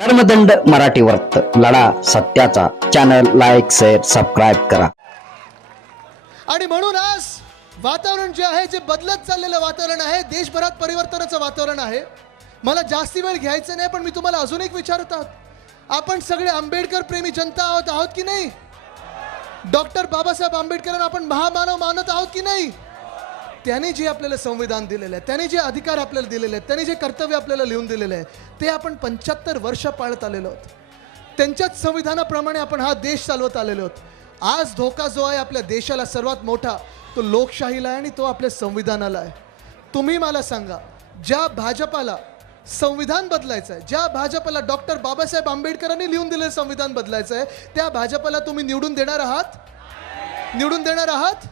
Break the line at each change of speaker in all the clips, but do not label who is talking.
धर्मदंड मराठी वर्त लढा सत्याचा. चॅनल लाईक शेअर सबस्क्राईब करा.
आणि म्हणून आज वातावरण जे आहे जे बदलत चाललेलं वातावरण आहे देशभरात परिवर्तनाचं वातावरण आहे मला जास्ती वेळ घ्यायचं नाही पण मी तुम्हाला अजून एक विचारत आहोत. आपण सगळे आंबेडकर प्रेमी जनता आहोत आहोत की नाही? डॉक्टर बाबासाहेब आंबेडकरांना आपण महामानव मानत आहोत की नाही? त्याने जे आपल्याला संविधान दिलेलं आहे त्याने जे अधिकार आपल्याला दिलेले आहेत त्यांनी जे कर्तव्य आपल्याला लिहून दिलेले आहे ते आपण पंच्याहत्तर वर्ष पाळत आलेलो आहोत. त्यांच्याच संविधानाप्रमाणे आपण हा देश चालवत आलेलो आहोत. आज धोका जो आहे आपल्या देशाला सर्वात मोठा तो लोकशाहीला आहे आणि तो आपल्या संविधानाला आहे. तुम्ही मला सांगा ज्या भाजपाला संविधान बदलायचं आहे ज्या भाजपाला डॉक्टर बाबासाहेब आंबेडकरांनी लिहून दिलेलं संविधान बदलायचं आहे त्या भाजपाला तुम्ही निवडून देणार आहात? निवडून देणार आहात?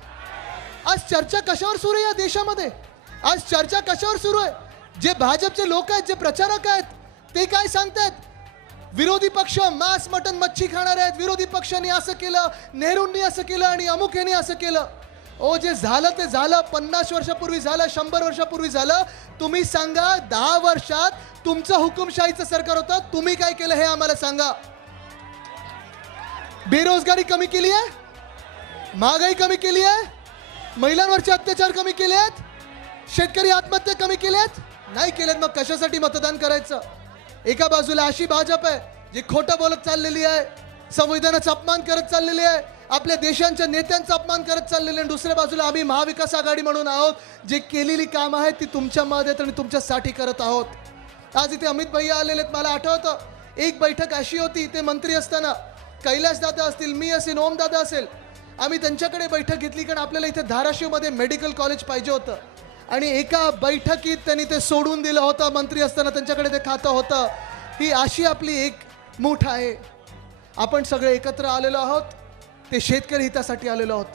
आज चर्चा कशावर सुरू आहे या देशामध्ये? आज चर्चा कशावर सुरू आहे? जे भाजपचे लोक आहेत जे प्रचारक आहेत ते काय सांगतायत? विरोधी पक्ष मांस मटन मच्छी खाणार आहेत. विरोधी पक्षांनी असं केलं नेहरूंनी असं केलं आणि अमुक यांनी असं केलं. ओ जे झालं ते झालं. पन्नास वर्षापूर्वी झालं शंभर वर्षापूर्वी झालं. तुम्ही सांगा दहा वर्षात तुमचं हुकुमशाहीचं सरकार होतं. तुम्ही काय केलं हे आम्हाला सांगा. बेरोजगारी कमी केली आहे? महागाई कमी केली आहे? महिलांवरचे अत्याचार कमी केले आहेत शेतकरी आत्महत्या कमी केल्यात नाही केल्यात मग कशासाठी मतदान करायचं? एका बाजूला अशी भाजप आहे जी खोटं बोलत चाललेली आहे संविधानाचा अपमान करत चाललेली आहे आपल्या देशांच्या नेत्यांचा अपमान करत चाललेले आणि दुसऱ्या बाजूला आम्ही महाविकास आघाडी म्हणून आहोत जे केलेली कामं आहेत ती तुमच्यामध्ये मदत आणि तुमच्यासाठी करत आहोत. आज इथे अमित भैया आलेले आहेत मला आठवतं एक बैठक अशी होती ते मंत्री असताना कैलास दादा असतील मी असेल ओम दादा असेल आम्ही त्यांच्याकडे बैठक घेतली कारण आपल्याला इथे धाराशिवमध्ये मेडिकल कॉलेज पाहिजे होतं. आणि एका बैठकीत त्यांनी ते सोडून दिलं होतं मंत्री असताना त्यांच्याकडे ते खातं होतं. ही अशी आपली एक मूठ आहे. आपण सगळे एकत्र आलेलो आहोत ते शेतकरी हितासाठी आलेलो आहोत.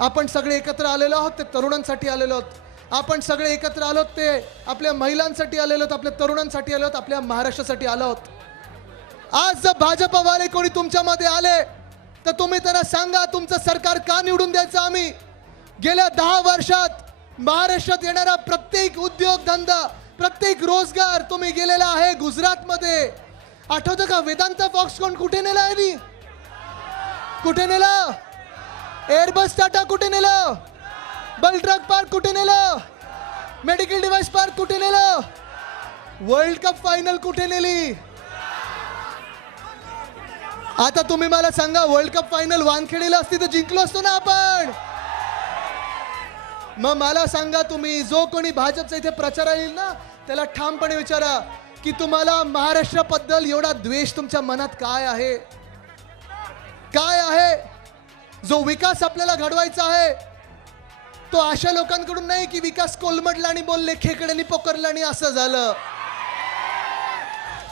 आपण सगळे एकत्र आलेलो आहोत ते तरुणांसाठी आलेलो आहोत. आपण सगळे एकत्र आलो आहोत ते आपल्या महिलांसाठी आलेलो आहोत आपल्या तरुणांसाठी आलो आहोत आपल्या महाराष्ट्रासाठी आलो आहोत. आज जर भाजपवाले कोणी तुमच्यामध्ये आले तर तुम्ही त्यांना सांगा तुमचं सरकार का निवडून द्यायचं आम्ही? गेल्या दहा वर्षात महाराष्ट्रात येणारा प्रत्येक उद्योगधंदा प्रत्येक रोजगार तुम्ही गेलेला आहे गुजरातमध्ये. आठवतं का वेदांत फॉक्सकॉन कुठे नेला आहे कुठे नेला? एअरबस टाटा कुठे नेलं? बल ट्रक पार्क कुठे नेलं? मेडिकल डिव्हाइस पार्क कुठे नेलं? वर्ल्ड कप फायनल कुठे नेली? आता तुम्ही मला सांगा वर्ल्ड कप फायनल वानखेडीला असती तर जिंकलो असतो ना आपण? मग मला सांगा तुम्ही जो कोणी भाजपचा इथे प्रचार येईल ना त्याला ठामपणे विचारा की तुम्हाला महाराष्ट्राबद्दल एवढा द्वेष तुमच्या मनात काय आहे? काय आहे? जो विकास आपल्याला घडवायचा आहे तो अशा लोकांकडून नाही की विकास कोलमडला आणि बोलले खेकड्यांनी पोकरला आणि असं झालं.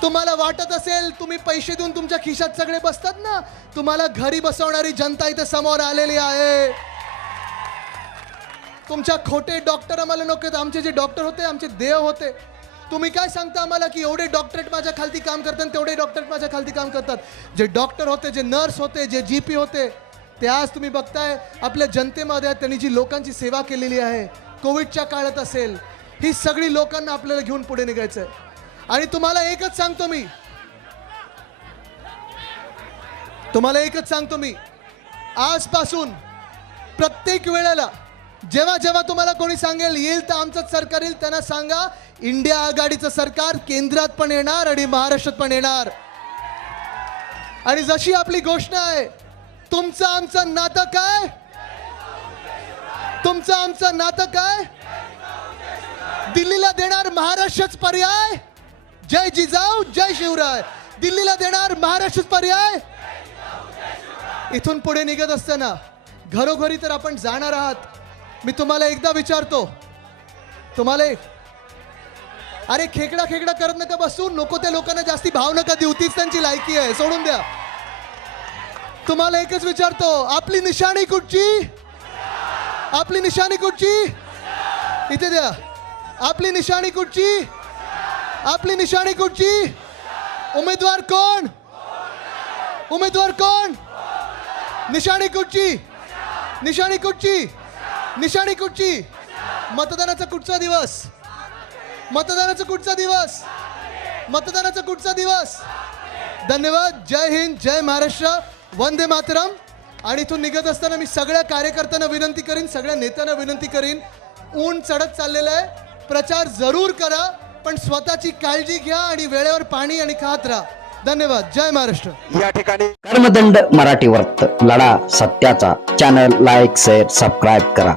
तुम्हाला वाटत असेल तुम्ही पैसे देऊन तुमच्या खिशात सगळे बसतात ना? तुम्हाला घरी बसवणारी जनता इथे समोर आलेली आहे. तुमच्या खोटे डॉक्टर आम्हाला नको आमचे जे डॉक्टर होते आमचे देव होते. तुम्ही काय सांगता आम्हाला की एवढे डॉक्टरेट माझ्या खालती काम करतात तेवढे डॉक्टरेट माझ्या खालती काम करतात? जे डॉक्टर होते जे नर्स होते जे जी पी होते ते आज तुम्ही बघताय. आपल्या जनतेमध्ये त्यांनी जी लोकांची सेवा केलेली आहे कोविडच्या काळात असेल ही सगळी लोकांना आपल्याला घेऊन पुढे निघायचं आहे आणि तुम्हाला एकच सांगतो मी. तुम्हाला एकच सांगतो मी. आजपासून प्रत्येक वेळेला जेव्हा जेव्हा तुम्हाला कोणी सांगेल येईल तर आमचंच सरकार येईल त्यांना सांगा इंडिया आघाडीचं सरकार केंद्रात पण येणार आणि महाराष्ट्रात पण येणार. आणि जशी आपली घोषणा आहे तुमचं आमचं नातं काय? तुमचं आमचं नातं काय? दिल्लीला देणार महाराष्ट्रच पर्याय. जय जिजाऊ जय शिवराय. दिल्लीला देणार महाराष्ट्र पर्याय? इथून पुढे निघत असताना घरोघरी तर आपण जाणार आहात. मी तुम्हाला एकदा विचारतो. तुम्हाला एक अरे खेकडा खेकडा करत नका बसू नको त्या लोकांना जास्ती भाव नका देऊ. तीच त्यांची लायकी आहे. सोडून द्या. तुम्हाला एकच विचारतो. आपली निशाणी कुठची? आपली निशाणी कुठची? इथे द्या. आपली निशाणी कुठची? आपली निशाणी कुठची उमेदवार कोण? उमेदवार कोण? निशाणी कुठची निशाणी कुठची निशाणी कुठची मतदानाचा कुठचा दिवस? मतदानाचा कुठचा दिवस? मतदानाचा कुठचा दिवस? धन्यवाद. जय हिंद जय महाराष्ट्र. वंदे मातरम. आणि इथून निघत असताना मी सगळ्या कार्यकर्त्यांना विनंती करीन सगळ्या नेत्यांना विनंती करीन. ऊन चढत चाललेलं आहे. प्रचार जरूर करा. पण स्वतःची काळजी घ्या आणि वेळेवर पाणी आणि खात राहा. धन्यवाद. जय महाराष्ट्र.
या ठिकाणी
कर्मदंड मराठी वर्त. लढा सत्याचा. चॅनल लाईक शेअर सबस्क्राईब करा.